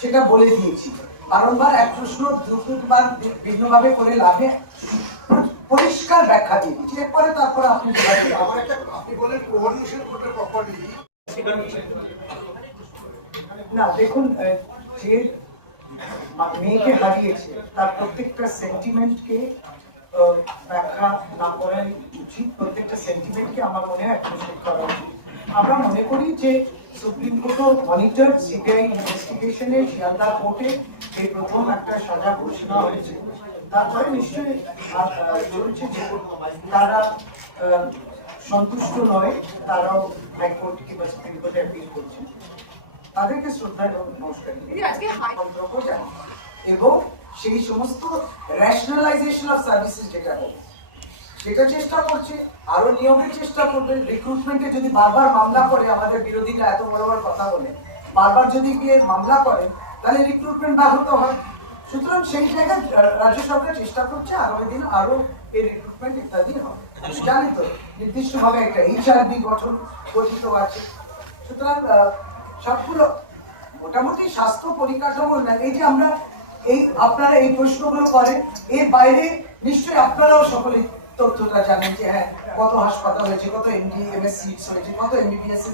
সেটা বলে দিয়েছি। বারংবার এক প্রশ্ন দুবার ভিন্নভাবে করে লাভে পরিষ্কার ব্যাখ্যা দিচ্ছি এরপরে তারপরে আপনি যেভাবে আমার একটা আপনি বলেন প্রপার্টি না দেখুন যে মেয়েকে হারিয়েছে তার প্রত্যেকটা সেন্টিমেন্টকে ব্যাখ্যা না করাই উচিত। প্রত্যেকটা সেন্টিমেন্টকে আমার মনে হয় অ্যাপ্রিসিয়েট করা উচিত। আমরা মনে করি যে সুপ্রিম কোর্টও মনিটর সিবিআই ইনভেস্টিগেশনে শিয়ালদা কোর্টে এই প্রথম একটা সাজা ঘোষণা হয়েছে। তারপরে নিশ্চয়ই চলছে যে তারা সন্তুষ্ট নয় তারাও হাইকোর্ট কিংবা সুপ্রিম কোর্টে অ্যাপিল করছে তাদেরকে শ্রদ্ধা এবং নমস্কার। এবং সেই সমস্ত রেশনালাইজেশন অফ সার্ভিসেস যেটা হবে সেটা চেষ্টা করছে, আরও নিয়মের চেষ্টা করবে। রিক্রুটমেন্টে যদি বারবার মামলা করে, আমাদের বিরোধীরা এত বড় বড় কথা বলে, বারবার যদি গিয়ে মামলা করেন তাহলে রিক্রুটমেন্ট ব্যাহত হয়। সুতরাং সেই জায়গায় রাজ্য সরকার চেষ্টা করছে, আগামী দিন আরও এই রিক্রুটমেন্ট ইত্যাদি হবে। জানি তো নির্দিষ্ট নির্দিষ্টভাবে একটা এইচআরবি গঠন গঠিত আছে। সুতরাং সবগুলো মোটামুটি স্বাস্থ্য পরিকাঠামো না, এই যে আমরা এই, আপনারা এই প্রশ্নগুলো করেন, এর বাইরে নিশ্চয়ই আপনারাও সকলে তথ্যটা জানেন যে হ্যাঁ কত হাসপাতাল হয়েছে কত এমডি এমএস সিটস হয়েছে কত এমবিবিএস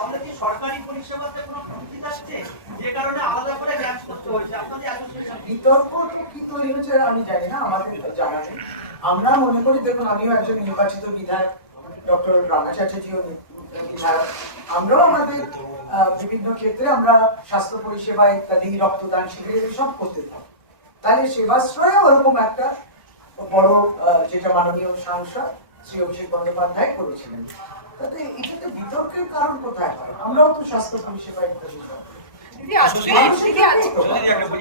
আমাদের কি সরকারি পরিষেবাতে কোনো ত্রুটি থাকছে যে কারণে আলাদা করে ম্যাচ করতে হয়েছে। আপনাদের অ্যাসোসিয়েশন বিতর্ক কি তৈরি হচ্ছে আমি জানি না আমাদের জানা নেই। আমরা মনে করি দেখুন আমিও একজন নির্বাচিত বিধায়ক ডক্টর রামাচার্যজিও বিধায়ক। আমরাও আমাদের বিভিন্ন ক্ষেত্রে আমরা স্বাস্থ্য পরিষেবা ইত্যাদি রক্তদান শিবির সব করতে থাকি। তাহলে সেবাশ্রয়ে ওরকম একটা বড় যেটা মাননীয় সাংসদ শ্রী অভিষেক বন্দ্যোপাধ্যায় করেছিলেন। তাতে এটাতে বিতর্কের কারণ কোথায় হয়? আমরাও তো স্বাস্থ্য পরিষেবায় ইত্যাদি